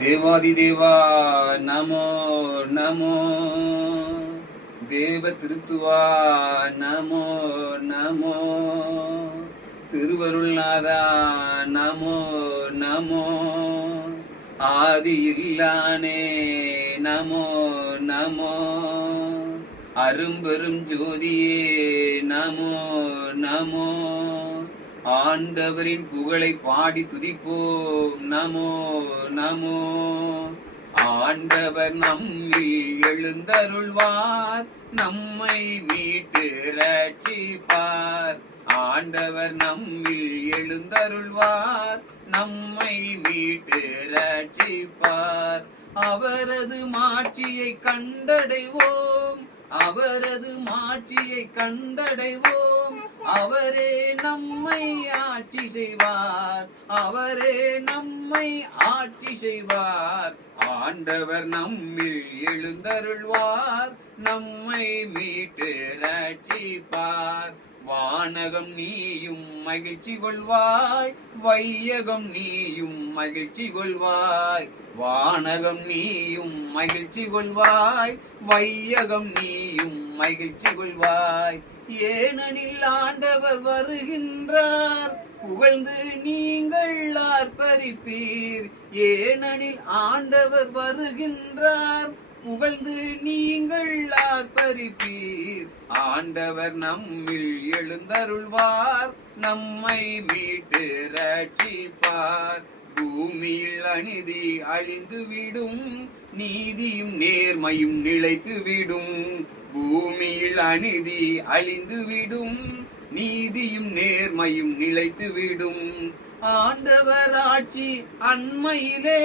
தேவாதி தேவா நமோ நமோ. தேவ திருத்துவா நமோ நமோ. திருவருள்நாதா நமோ நமோ. ஆதி இல்லானே நமோ நமோ. அரும்பெரும் ஜோதியே நமோ நமோ. ஆண்டவரின் புகழை பாடி துதிப்போம். நமோ நமோ. ஆண்டவர் நம்மில் எழுந்தருள்வார். நம்மை மீட்டு ரட்சிப்பார். ஆண்டவர் நம்மில் எழுந்தருள்வார். நம்மை மீட்டு ரட்சிப்பார். அவரது மாட்சியை கண்டடைவோம். அவரது மாட்சியை கண்டடைவோம். அவரே நம்மை ஆட்சி செய்வார். அவரே நம்மை ஆட்சி செய்வார். ஆண்டவர் நம்மில் எழுந்தருள்வார். நம்மை மீட்டு ரட்சிப்பார். வானகம் நீயும் மகிழ்ச்சி கொள்வாய். வையகம் நீயும் மகிழ்ச்சி கொள்வாய். வானகம் நீயும் மகிழ்ச்சி கொள்வாய். வையகம் நீயும் மகிழ்ச்சி கொள்வாய். ஏனெனில் ஆண்டவர் வருகின்றார். புகழ்ந்து நீங்கள் ஆர்ப்பரிப்பீர். ஏனெனில் ஆண்டவர் வருகின்றார். புகழ்ந்து நீங்கள் ஆர்ப்பரிப்பீர். ஆண்டவர் நம்மில் எழுந்தருள்வார். நம்மை மீட்டு ரட்சிப்பார். பூமியில் அநீதி அழிந்து விடும். நீதியும் நேர்மையும் நிலைத்து விடும். பூமியில் அநீதி அழிந்து விடும். நீதியும் நேர்மையும் நிலைத்து விடும். ஆண்டவர் ஆட்சி அண்மையிலே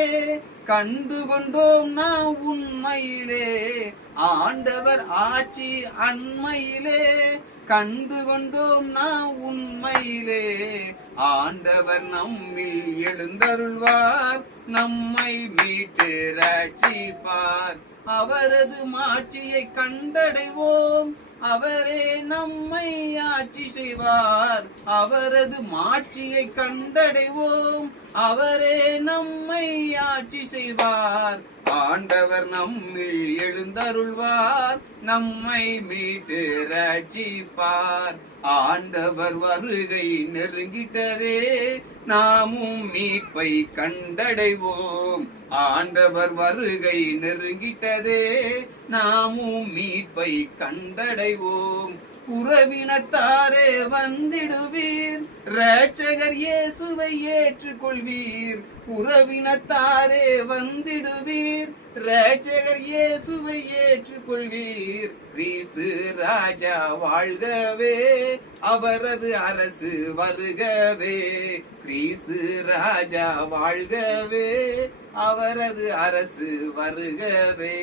கண்டு கொண்டோம் நான் உண்மையிலே. ஆண்டவர் ஆட்சி அண்மையிலே கண்டு கொண்டோம் நான் உண்மையிலே. ஆண்டவர் நம்மில் எழுந்தருள்வார் நம்மை மீட்டு ரட்சிப்பார் அவரது மாட்சியை கண்டடைவோம் அவரே நம்மை ஆட்சி செய்வார். அவரது மாட்சியை கண்டடைவோம். அவரே நம்மை ஆட்சி செய்வார். ஆண்டவர் நம்மில் எழுந்தருள்வார் நம்மை மீட்டு ரட்சிப்பார். ஆண்டவர் வருகை நெருங்கிட்டதே நாமும் மீட்பை கண்டடைவோம். ஆண்டவர் வருகை நெருங்கிட்டதே நாமும் மீட்பை கண்டடைவோம். உறவினத்தாரே வந்திடுவீர். ரட்சகர் இயேசுவை ஏற்றுக்கொள்வீர். உறவினத்தாரே வந்திடுவீர். ரட்சகர் இயேசுவை ஏற்றுக்கொள்வீர். கிறிஸ்து ராஜா வாழ்கவே அவரது அரசு வருகவே. கிறிஸ்து ராஜா வாழ்கவே அவரது அரசு வருகவே.